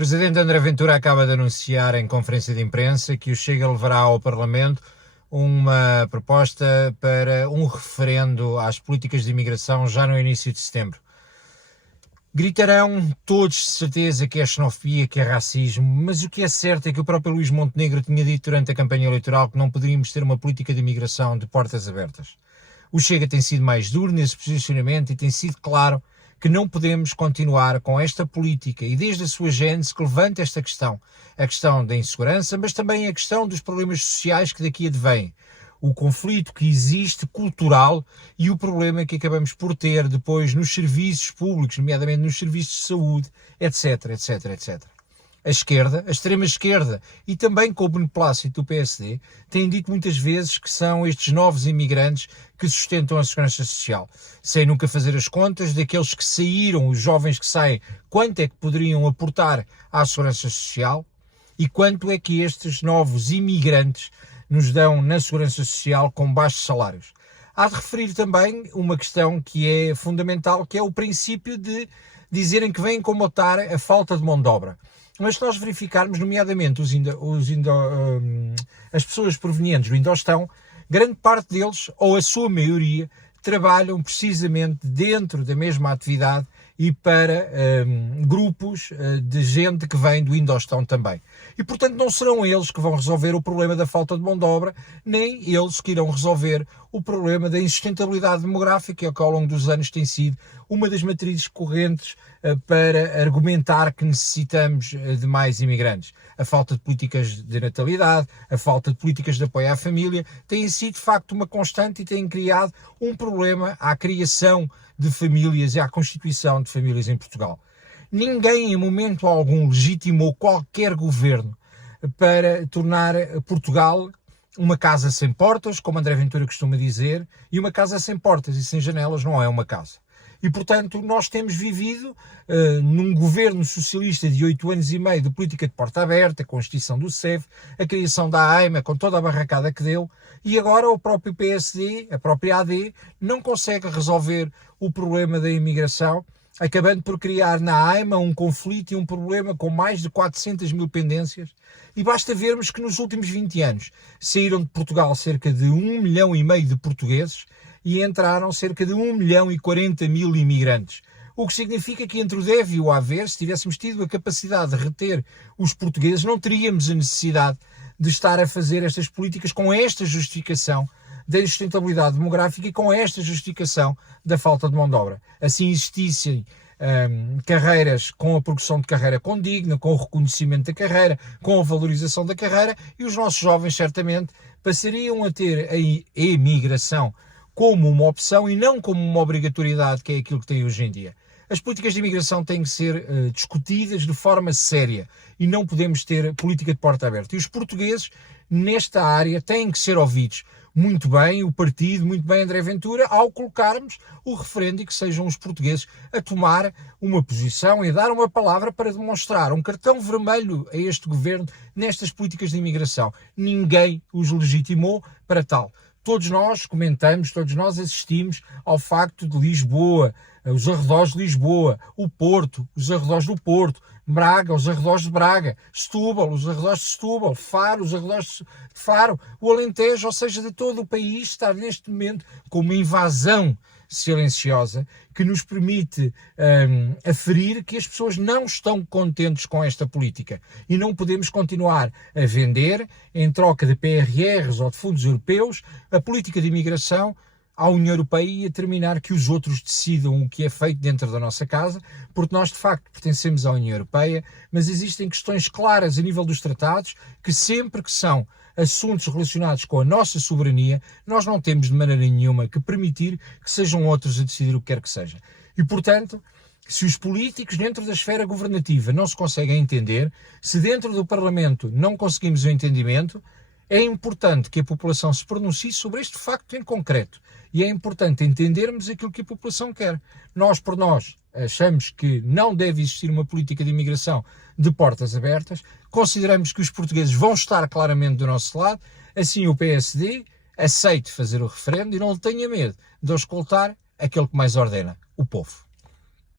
Presidente André Ventura acaba de anunciar em conferência de imprensa que o Chega levará ao Parlamento uma proposta para um referendo às políticas de imigração já no início de setembro. Gritarão todos de certeza que é xenofobia, que é racismo, mas o que é certo é que o próprio Luís Montenegro tinha dito durante a campanha eleitoral que não poderíamos ter uma política de imigração de portas abertas. O Chega tem sido mais duro nesse posicionamento e tem sido claro que não podemos continuar com esta política e desde a sua gênese que levanta esta questão, a questão da insegurança, mas também a questão dos problemas sociais que daqui advêm, o conflito que existe cultural e o problema que acabamos por ter depois nos serviços públicos, nomeadamente nos serviços de saúde, etc, etc, etc. A esquerda, a extrema-esquerda e também com o beneplácito do PSD, têm dito muitas vezes que são estes novos imigrantes que sustentam a segurança social, sem nunca fazer as contas daqueles que saíram, os jovens que saem, quanto é que poderiam aportar à segurança social e quanto é que estes novos imigrantes nos dão na segurança social com baixos salários. Há de referir também uma questão que é fundamental, que é o princípio de dizerem que vêm combater a falta de mão de obra. Mas se nós verificarmos, nomeadamente as pessoas provenientes do Indostão, grande parte deles, ou a sua maioria, trabalham precisamente dentro da mesma atividade e para grupos de gente que vem do Indostão também. E, portanto, não serão eles que vão resolver o problema da falta de mão de obra, nem eles que irão resolver o problema da insustentabilidade demográfica, que ao longo dos anos tem sido uma das matrizes correntes para argumentar que necessitamos de mais imigrantes. A falta de políticas de natalidade, a falta de políticas de apoio à família, têm sido de facto uma constante e têm criado um problema à criação de famílias e à constituição de famílias em Portugal. Ninguém em momento algum legitimou qualquer governo para tornar Portugal uma casa sem portas, como André Ventura costuma dizer, e uma casa sem portas e sem janelas não é uma casa. E, portanto, nós temos vivido num governo socialista de 8 anos e meio de política de porta aberta, a constituição do CEF, a criação da AIMA, com toda a barracada que deu, e agora o próprio PSD, a própria AD, não consegue resolver o problema da imigração, acabando por criar na AIMA um conflito e um problema com mais de 400 mil pendências. E basta vermos que nos últimos 20 anos saíram de Portugal cerca de 1,5 milhão de portugueses e entraram cerca de 1.040.000 imigrantes. O que significa que entre o deve e o haver, se tivéssemos tido a capacidade de reter os portugueses, não teríamos a necessidade de estar a fazer estas políticas com esta justificação da insustentabilidade demográfica e com esta justificação da falta de mão de obra. Assim existissem carreiras com a progressão de carreira condigna, com o reconhecimento da carreira, com a valorização da carreira, e os nossos jovens certamente passariam a ter a imigração como uma opção e não como uma obrigatoriedade, que é aquilo que tem hoje em dia. As políticas de imigração têm que ser discutidas de forma séria e não podemos ter política de porta aberta. E os portugueses, nesta área, têm que ser ouvidos. Muito bem o partido, muito bem André Ventura, ao colocarmos o referendo e que sejam os portugueses a tomar uma posição e a dar uma palavra para demonstrar um cartão vermelho a este governo nestas políticas de imigração. Ninguém os legitimou para tal. Todos nós comentamos, todos nós assistimos ao facto de Lisboa, os arredores de Lisboa, o Porto, os arredores do Porto, Braga, os arredores de Braga, Setúbal, os arredores de Setúbal, Faro, os arredores de Faro, o Alentejo, ou seja, de todo o país, estar neste momento com uma invasão silenciosa que nos permite aferir que as pessoas não estão contentes com esta política e não podemos continuar a vender, em troca de PRRs ou de fundos europeus, a política de imigração à União Europeia e a determinar que os outros decidam o que é feito dentro da nossa casa, porque nós de facto pertencemos à União Europeia, mas existem questões claras a nível dos tratados que sempre que são assuntos relacionados com a nossa soberania, nós não temos de maneira nenhuma que permitir que sejam outros a decidir o que quer que seja. E, portanto, se os políticos dentro da esfera governativa não se conseguem entender, se dentro do Parlamento não conseguimos o entendimento, é importante que a população se pronuncie sobre este facto em concreto e é importante entendermos aquilo que a população quer. Nós, por nós, achamos que não deve existir uma política de imigração de portas abertas, consideramos que os portugueses vão estar claramente do nosso lado, assim o PSD aceite fazer o referendo e não tenha medo de escutar aquele que mais ordena, o povo.